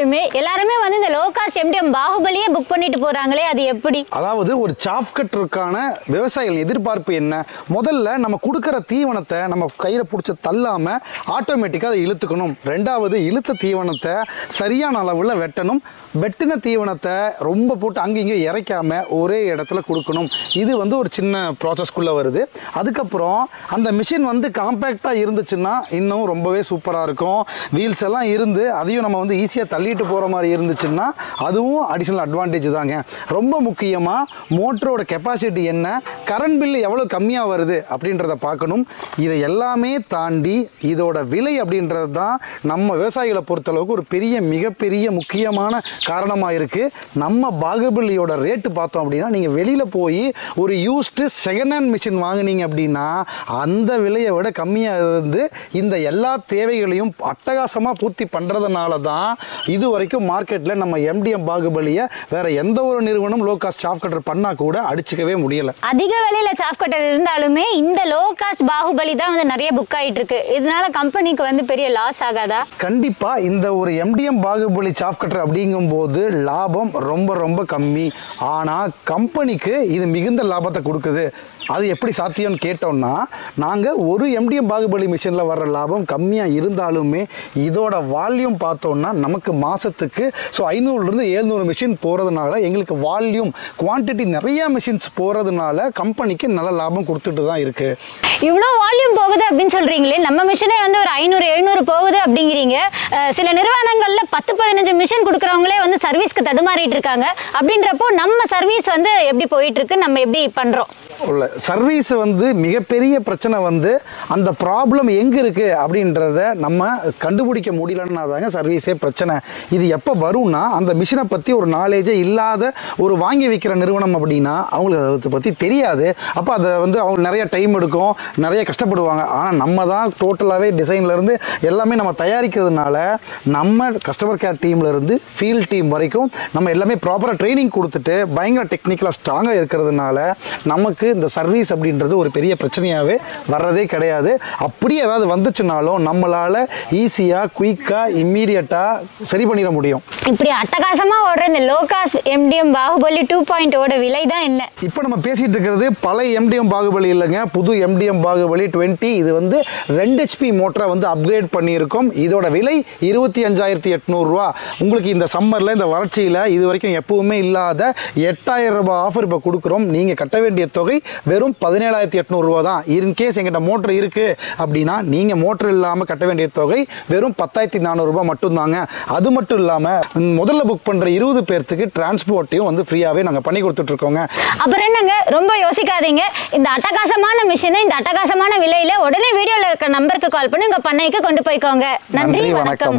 இருந்தாலுமே எல்லாருமே வந்து இந்த லோ காஸ்ட் MDM பாகுபலியே புக் பண்ணிட்டு போறாங்களே, அது எப்படி? அதாவது ஒரு சாப் கட்டருக்கான விவசாயிகள் எதிர்பார்ப்பு என்ன? முதல்ல நம்ம கொடுக்குற தீவனத்தை நம்ம கையில் பிடிச்சி தள்ளாம ஆட்டோமேட்டிக்காக அதை இழுத்துக்கணும். ரெண்டாவது, இழுத்த தீவனத்தை சரியான அளவில் வெட்டணும். வெட்டின தீவனத்தை ரொம்ப போட்டு அங்கேயும் இறைக்காம ஒரே இடத்துல கொடுக்கணும். இது வந்து ஒரு சின்ன ப்ராசஸ்க்குள்ளே வருது. அதுக்கப்புறம் அந்த மிஷின் வந்து காம்பேக்டாக இருந்துச்சுன்னா இன்னும் ரொம்பவே சூப்பராக இருக்கும். வீல்ஸ் எல்லாம் இருந்து அதையும் நம்ம வந்து ஈஸியாக தள்ளிட்டு போகிற மாதிரி இருந்துச்சுன்னா அதுவும் அடிஷ்னல் அட்வான்டேஜ் தாங்க. ரொம்ப முக்கியமாக மோட்டரோட கெப்பாசிட்டி என்ன, கரண்ட் பில்லு எவ்வளோ கம்மியாக வருது அப்படின்றத பார்க்கணும். இதை எல்லாமே தாண்டி இதோட விலை அப்படின்றது தான் நம்ம விவசாயிகளை பொறுத்தளவுக்கு ஒரு மிகப்பெரிய முக்கியமான காரணமாக இருக்குது. நம்ம பாகுபலியோட ரேட்டு பார்த்தோம் அப்படின்னா நீங்கள் வெளியில் போய் ஒரு யூஸ்டு செகண்ட் ஹேண்ட் மிஷின் வாங்கினீங்க அப்படின்னா அந்த விலையை விட கம்மியாக இருந்து இந்த எல்லா தேவைகளையும் அட்டகாசமாக பூர்த்தி பண்ணுறதுனால தான் இது வரைக்கும் மார்க்கெட்டில் நம்ம MDM பாகுபலியை வேற எந்த ஒரு நிறுவனம் லோ காஸ்ட் சாப் கட்டர் பண்ணால் கூட அடிச்சுக்கவே முடியலை. அதிக விலையில் சாப் கட்டர் இருந்தாலுமே இந்த லோ காஸ்ட் பாகுபலி தான் வந்து நிறைய புக் ஆகிட்டு இருக்கு. இதனால கம்பெனிக்கு வந்து பெரிய லாஸ் ஆகாதா? கண்டிப்பாக இந்த ஒரு MDM பாகுபலி சாப் கட்டர் அப்படிங்கும்போது லாபம் ரொம்ப கம்மி. ஆனால் கம்பெனிக்கு இது மிகுந்த லாபத்தை கொடுக்குது. அது எப்படி சாத்தியம்னு கேட்டோம்னா, நாங்கள் ஒரு MDM பாகுபலி மிஷினில் வர்ற லாபம் கம்மியாக இருந்தாலுமே இதோட வால்யூம் பார்த்தோம்னா நமக்கு மாதத்துக்கு 500லேருந்து 700 மிஷின் போகிறதுனால எங்களுக்கு வால்யூம் குவான்டிட்டி நிறையா மிஷின்ஸ் போகிறதுனால கம்பெனிக்கு நல்ல லாபம் கொடுத்துட்டு தான் இருக்குது. இவ்வளோ வால்யூம் போகுது அப்படின்னு சொல்கிறீங்களே, நம்ம மிஷினே வந்து ஒரு 500-700 போகுது அப்படிங்கிறீங்க. சில நிறுவனங்களில் 10-15 மிஷின் கொடுக்குறவங்களே வந்து சர்வீஸ்க்கு தடுமாறிட்டு இருக்காங்க. அப்படின்றப்போ நம்ம சர்வீஸ் வந்து எப்படி போயிட்டு இருக்கு, நம்ம எப்படி பண்ணுறோம்? உள்ள சர்வீஸ் வந்து மிகப்பெரிய பிரச்சனை வந்து அந்த ப்ராப்ளம் எங்கே இருக்குது அப்படின்றத நம்ம கண்டுபிடிக்க முடியலன்னா தாங்க சர்வீஸே பிரச்சனை. இது எப்போ வரும்னா, அந்த மிஷினை பற்றி ஒரு நாலேஜே இல்லாத ஒரு வாங்கி வைக்கிற நிறுவனம் அப்படின்னா அவங்களுக்கு அதை பற்றி தெரியாது. அப்போ அதை வந்து அவங்க நிறைய டைம் எடுக்கும், நிறைய கஷ்டப்படுவாங்க. ஆனால் நம்ம தான் டோட்டலாகவே டிசைன்லேருந்து எல்லாமே நம்ம தயாரிக்கிறதுனால நம்ம கஸ்டமர் கேர் டீம்லேருந்து ஃபீல்ட் டீம் வரைக்கும் நம்ம எல்லாமே ப்ராப்பராக ட்ரைனிங் கொடுத்துட்டு பயங்கர டெக்னிக்கலாக ஸ்ட்ராங்காக இருக்கிறதுனால நமக்கு இந்த சர்வீஸ் அப்படின்றது ஒரு பெரிய பிரச்சனையாகவே வர்றதே கிடையாது. அப்படியே ஏதாவது வந்துச்சுனாலும் நம்மளால் ஈஸியாக குயிக்காக இம்மீடியட்டாக சரி பண்ணிட முடியும். இப்படி அட்டகாசமாக ஓடுற இந்த லோ காஸ்ட் MDM பாகுபலி 2.0 விலை தான் என்ன? இப்போ நம்ம பேசிகிட்டு இருக்கிறது பழைய MDM பாகுபலி இல்லைங்க, புது MDM பாகுபலி 20. இது வந்து 2 HP மோட்டரை வந்து அப்கிரேட் பண்ணியிருக்கோம். இதோட விலை 25,800 ரூபா. உங்களுக்கு இந்த சம்மரில் இந்த வறட்சியில் இது வரைக்கும் எப்பவுமே இல்லாத 8,000 ரூபாய் ஆஃபர் இப்போ கொடுக்குறோம். நீங்கள் கட்ட வேண்டிய தொகை வெறும் 17,800 ரூபா தான். இன்கேஸ் எங்கிட்ட மோட்டர் இருக்குது அப்படின்னா நீங்கள் மோட்டர் இல்லாமல் கட்ட வேண்டிய தொகை வெறும் 10,400 ரூபாய் மட்டும்தாங்க. அது மட்டும் இல்லாமல் முதல்ல புக் பண்ணுற 20 பேர்த்துக்கு டிரான்ஸ்போர்ட்டையும் வந்து ஃப்ரீயாகவே நாங்கள் பண்ணி கொடுத்துட்ருக்கோங்க. அப்புறம் என்னங்க, ரொம்ப யோசிக்காதீங்க. இந்த அட்டகாசமான மிஷினை இந்த அட்டகாசமான விலையில் உடனே வீடியோவில் இருக்கிற நம்பருக்கு கால் பண்ணி உங்கள் பண்ணைக்கு கொண்டு போய்க்கோங்க. நன்றி, வணக்கம்.